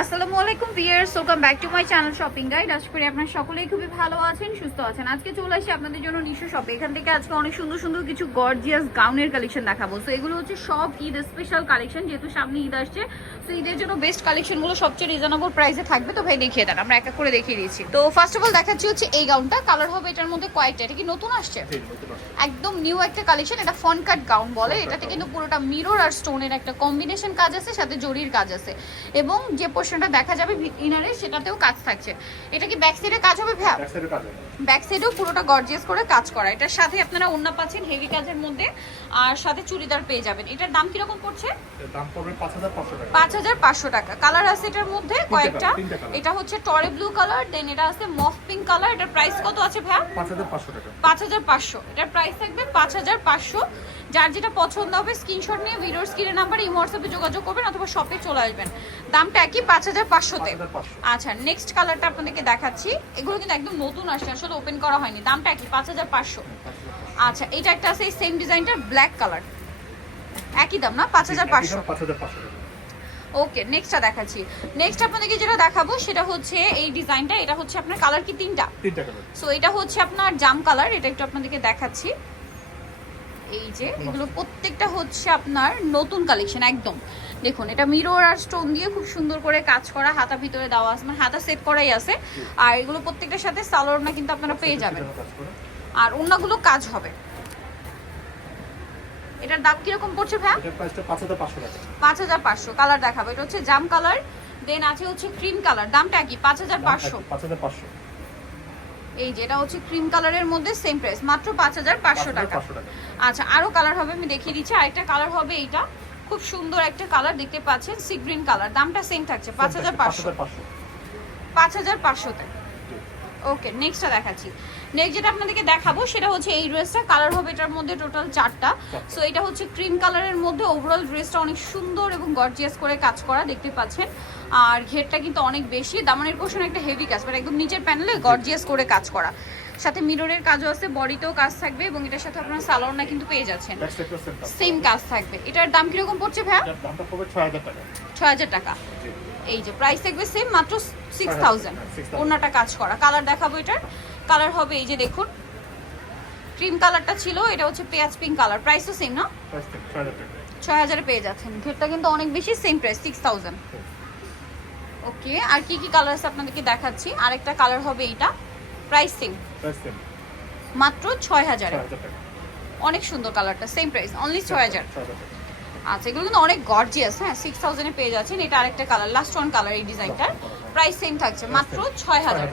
আসসালামু আলাইকুম viewers, welcome back to my channel shopping guide. আশা করি আপনারা সকলেই খুবই ভালো আছেন, সুস্থ আছেন। আজকে চলে আসি আপনাদের জন্য নিশো শপে। এখান থেকে আজকে অনেক সুন্দর সুন্দর কিছু গর্জিয়াস গাউনের কালেকশন দেখাবো। সো এগুলো হচ্ছে সব ঈদ স্পেশাল কালেকশন, যেহেতু সামনে ঈদ আসছে। সো ঈদের জন্য বেস্ট কালেকশনগুলো সবচেয়ে রিজনেবল প্রাইসে থাকবে। তো ভাই দেখিয়ে দেন, আমরা এক এক করে দেখিয়ে দিচ্ছি। তো ফার্স্ট অফ অল দেখাচ্ছি হচ্ছে এই গাউনটা। কালার হবে এটার মধ্যে কয়েকটা। এটা কি নতুন আসছে? একদম নিউ একটা কালেকশন। এটা ফন কাট গাউন বলে। এটাতে কিন্তু পুরোটা মিরর আর স্টোনের একটা কম্বিনেশন কাজ আছে, সাথে জরির কাজ আছে, এবং যে পোর্শনটা দেখা যাবে ইনারে সেটাতেও কাজ থাকছে। এটা কি ব্যাক সাইডে কাজ হবে ভাই? ব্যাক সাইডেও পুরোটা গর্জিয়াস করে কাজ করা। এটার সাথে আপনারা ওড়না পাচ্ছেন হেভি কাজের মধ্যে, আর সাথে চুড়িদার পেয়ে যাবেন। এটার দাম কি রকম পড়ছে? দাম পড়বে 5500 টাকা। 5500 টাকা। কালার আছে এটার মধ্যে কয়েকটা। এটা হচ্ছে টরে ব্লু কালার, দেন এটা আছে মফ পিঙ্ক কালার। এটার প্রাইস কত আছে ভাই? 5500 টাকা। 5500। এটার প্রাইস থাকবে 5500। যার যেটা পছন্দ হবে স্ক্রিনশট নিয়ে ভিডিওর স্ক্রিনের নাম্বারে ইমো হোয়াটসঅ্যাপে যোগাযোগ করবেন অথবা শপে চলে আসবেন। দামটা একই 5500 তে। আচ্ছা, নেক্সট কালারটা আপনাদেরকে দেখাচ্ছি। এগুলো কিন্তু একদম নতুন আসছে, আসলে ওপেন করা হয়নি। দামটা একই 5500। আচ্ছা, এটা একটা আছে এই সেম ডিজাইনটার ব্ল্যাক কালার, একই দাম না? 5500। ওকে, নেক্সটটা দেখাচ্ছি। নেক্সট আপনাদেরকে যেটা দেখাবো সেটা হচ্ছে এই ডিজাইনটা। এটা হচ্ছে আপনার কালার কি তিনটা? কালার। সো এটা হচ্ছে আপনার জাম কালার। এটা একটু আপনাদেরকে দেখাচ্ছি। এই যে এগুলো প্রত্যেকটা হচ্ছে আপনার নতুন কালেকশন একদম। দেখুন, এটা মিরর আর স্টোন দিয়ে খুব সুন্দর করে কাজ করা, হাতা ভিতরে দেওয়া আছে, মানে হাতা সেট করাই আছে। আর এগুলো প্রত্যেকটার সাথে সালোয়ার ওড়না কিন্তু আপনারা পেয়ে যাবেন, আর ওড়নাগুলো কাজ হবে। এটার দাম কিরকম পড়ছে ভাই? এটার প্রাইসটা 5500 টাকা। 5500। কালার দেখাবো। এটা হচ্ছে জাম কালার, দেন আছে হচ্ছে ক্রিম কালার। দামটা কি? 5500। 5500। এই যে এটা হচ্ছে ক্রিম কালারের মধ্যে সেম প্রাইস, মাত্র 5500 টাকা। আচ্ছা, আরো কালার হবে, আমি দেখিয়ে দিচ্ছি। আরেকটা কালার হবে এইটা, খুব সুন্দর একটা কালার দেখতে পাচ্ছেন, সি গ্রিন কালার। দামটা সেম থাকছে 5500। 5500 তে। ওকে, নেক্সটটা দেখাচ্ছি। নেক্সট যেটা আপনাদেরকে দেখাবো সেটা হচ্ছে এই ড্রেসটা। কালার হবে এটার মধ্যে টোটাল 4টা। সো এটা হচ্ছে ক্রিম কালারের মধ্যে। ওভারঅল ড্রেসটা অনেক সুন্দর এবং গর্জিয়াস করে কাজ করা দেখতে পাচ্ছেন। আর ঘেরটা কিন্তু অনেক বেশি, দামানের পোর্শন একটা হেভি কাজ, মানে একদম নিচের প্যানেলে গর্জিয়াস করে কাজ করা, সাথে মিররের কাজও আছে, বডিতেও কাজ থাকবে, এবং এটার সাথে আপনারা সালোয়ারটা কিন্তু পেয়ে যাচ্ছেন, সেম কাজ থাকবে। এটার দাম কিরকম পড়ছে ভাই? এটার দামটা পড়বে 6000 টাকা। 6000 টাকা। এই যে প্রাইস থাকবে সেম, মাত্র 6000। ওড়নাটা কাজ করা। কালার দেখাবো। এটার কালার হবে এই যে দেখুন, ক্রিম কালারটা ছিল, এটা হচ্ছে পেঁয়াজ পিঙ্ক কালার। প্রাইসও সেম না? প্রাইস 6000 টাকা। 6000 এ পেয়ে যাচ্ছেন। ঘেরটা কিন্তু অনেক বেশি, সেম প্রাইস 6000। ওকে, আর কি কি কালার আছে আপনাদেরকে দেখাচ্ছি। আরেকটা কালার হবে এইটা, প্রাইস সেম, মাত্র 6000 এ। অনেক সুন্দর কালারটা, সেম প্রাইস, অনলি 6000। আচ্ছা, এগুলো কিন্তু অনেক গর্জিয়াস। হ্যাঁ, 6000 এ পেয়ে যাচ্ছেন। এটা আরেকটা কালার, লাস্ট ওয়ান কালার এই ডিজাইনটার। প্রাইস সেম থাকছে, মাত্র 6000।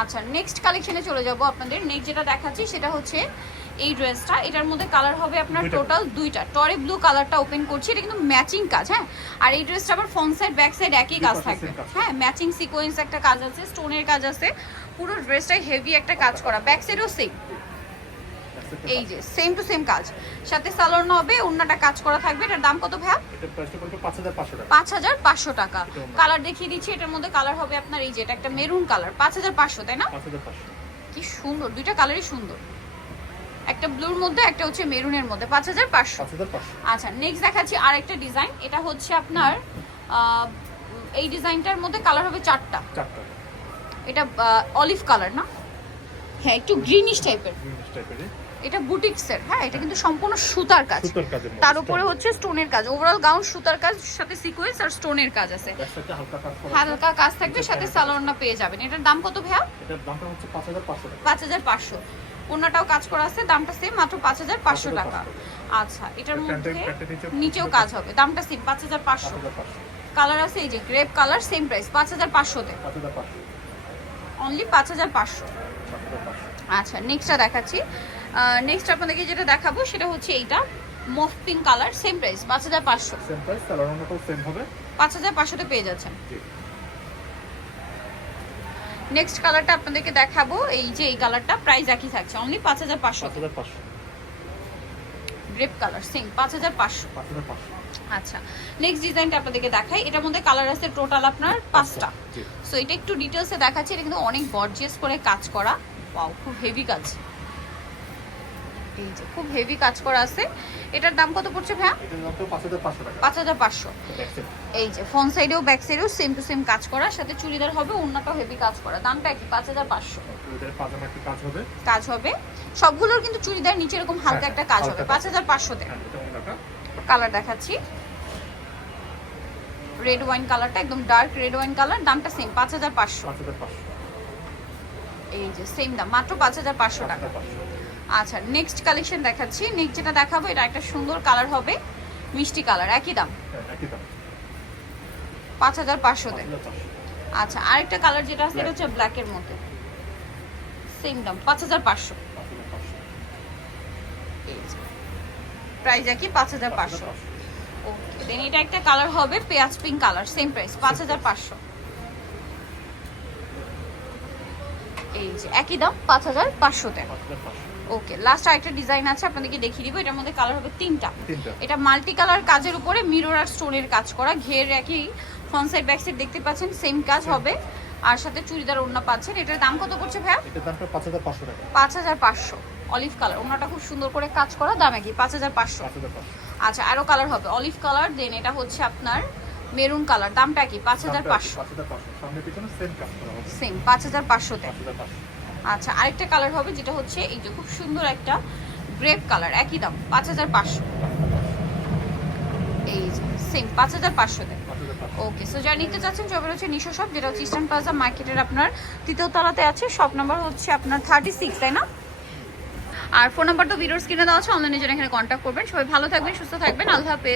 আচ্ছা, নেক্সট কালেকশনে চলে যাব আপনাদের। নেক্সট যেটা দেখাচ্ছি সেটা হচ্ছে এই ড্রেসটা। এটার মধ্যে কালার হবে আপনার টোটাল দুইটা। টরে ব্লু কালারটা ওপেন করছি, এটা কিন্তু ম্যাচিং কাজ। হ্যাঁ, আর এই ড্রেসটা আবার ফ্রন্ট সাইড ব্যাক সাইড একই কাজ থাকবে। হ্যাঁ, ম্যাচিং সিকোয়েন্স একটা কাজ আছে, স্টোনের কাজ আছে, পুরো ড্রেসটাই হেভি একটা কাজ করা। ব্যাক সাইডও সেম, এই যে সেম টু সেম কাজ, সাথে সালোয়ার হবে, ওড়নাটা কাজ করা থাকবে। এটার দাম কত ভাই? এটার প্রাইসটা পড়বে 5500 টাকা। 5500 টাকা। কালার দেখিয়ে দিচ্ছি। এটার মধ্যে কালার হবে আপনার এই যে, এটা একটা মেরুন কালার। 5500, তাই না? 5500। কি সুন্দর, দুইটা কালারই সুন্দর, একটা ব্লুর মধ্যে, একটা হচ্ছে মেরুনের মধ্যে। 5500। আচ্ছা, নেক্সট দেখাচ্ছি আরেকটা ডিজাইন। এটা হচ্ছে আপনার এই ডিজাইনটার মধ্যে কালার হবে 4টা। এটা অলিভ কালার না? হ্যাঁ, একটু গ্রিনিশ টাইপের। এটা বুটিক্সের। হ্যাঁ, এটা কিন্তু সম্পূর্ণ সুতার কাজ, তার উপরে হচ্ছে স্টোনের কাজ। ওভারঅল গাউন সুতার কাজ, সাথে সিকোয়েন্স আর স্টোনের কাজ আছে, হালকা কাজ থাকবে, সাথে সালোয়ারটা পেয়ে যাবেন। এটার দাম কত ভাইয়া? এটার দামটা হচ্ছে 5500 টাকা। 5500। ওড়নাটাও কাজ করা আছে, দামটা সেম, মাত্র 5500 টাকা। আচ্ছা, এটার মধ্যে নিচেও কাজ হবে, দামটা সেম, 5500। কালার আছে এই যে গ্রেপ কালার, সেম প্রাইস 5500 তে, অনলি 5500। আচ্ছা, নেক্সটটা দেখাচ্ছি। নেক্সট আপনাদেরকে যেটা দেখাবো সেটা হচ্ছে এইটা, mauve pink colour, same price 5500। Same price, সালোয়ারটাও সেম হবে, 5500 তে পেয়ে যাচ্ছেন। নেক্সট কালারটা আপনাদেরকে দেখাবো, এই যে এই কালারটা, প্রাইস একই থাকছে, অনলি 5500। Grape colour, same 5500। আচ্ছা, নেক্সট ডিজাইনটা আপনাদেরকে দেখাই। এটার মধ্যে কালার আছে টোটাল আপনার 5টা। সো এটা একটু ডিটেইলসে দেখাচ্ছি। এটা কিন্তু অনেক গর্জিয়াস করে কাজ করা। ওয়াও, খুব হেভি কাজ। এই যে খুব হেভি কাজ করা আছে। এটার দাম কত পড়ছে ভাইয়া? এটার দাম তো 5500 টাকা। 5500। Back side. এই যে ফ্রন্ট সাইডেও ব্যাক সাইডেও সেম টু সেম কাজ করা, সাথে চুড়িদার হবে, ওন্নাটাও হেভি কাজ করা। দামটা কি? 5500 এটার পাজামা একটা কাজ হবে। কাজ হবে। সবগুলোর কিন্তু চুড়িদার নিচে এরকম হালকা একটা কাজ হবে। 5500 তে। হ্যাঁ, এটা ওন্নাটা। কালার দেখাচ্ছি, রেড ওয়াইন কালারটা, একদম ডার্ক রেড ওয়াইন কালার। দামটা সেম 5500। 5500। এই যে সেম দাম, মাত্র 5500 টাকা। 5500। আচ্ছা নেক্সট কালেকশন দেখাচ্ছি। নেক্সট যেটা দেখাবো এটা একটা সুন্দর কালার হবে, মিষ্টি কালার, একই দাম হ্যাঁ, একই দাম। 5500 তে। 5500। আচ্ছা আরেকটা কালার যেটা আছে এটা হচ্ছে ব্ল্যাক এর মধ্যে, সেম দাম 5500। 5500। এই যে প্রাইস একই 5500। ওকে দেন এটা একটা কালার হবে পেঁয়াজ পিঙ্ক কালার, সেম প্রাইস 5500। এই যে একই দাম 5500 তে। 5500। ওকে লাস্ট আরেকটা ডিজাইন আছে আপনাদেরকে দেখিয়ে দিব। এটার মধ্যে কালার হবে তিনটা। তিনটা। এটা মাল্টি কালার কাজের উপরে মিরর আর স্টোনের কাজ করা, ঘের একই, ফ্রন্ট সাইড ব্যাক সাইড দেখতে পাচ্ছেন সেম কাজ হবে, আর সাথে চুড়িদার ওড়না পাচ্ছেন। এটার দাম কত পড়ছে ভাইয়া? এটার দামটা 5500 টাকা। 5500। অলিভ কালার, ওড়নাটা খুব সুন্দর করে কাজ করা, দাম একই 5500। 5500। আচ্ছা আরো কালার হবে অলিভ কালার, দেন এটা হচ্ছে আপনার মেরুন কালার, দামটা কি? 5500। 5500। সামনে পিছনে সেম কাজ করা হবে। সেম 5500 তে। 5500। আচ্ছা আরেকটা কালার হবে যেটা হচ্ছে এই যে খুব সুন্দর একটা গ্রেপ কালার, একই দাম 5500। এই যে সেম 5500 তে। 5500। ওকে সো যারা নিতে চাচ্ছেন সবার হচ্ছে নিশো শপ, যেটা হচ্ছে ইস্টার্ন প্লাজা মার্কেটের আপনার তৃতীয় তলাতে আছে। শপ নাম্বার হচ্ছে আপনার 36, তাই না? আর ফোন নাম্বার তো ভিডিওর স্ক্রিনে দেওয়া আছে, অনলাইনে জন্য এখানে কন্ট্যাক্ট করবেন। সবাই ভালো থাকবেন, সুস্থ থাকবেন, আল্লাহ হাফেজ।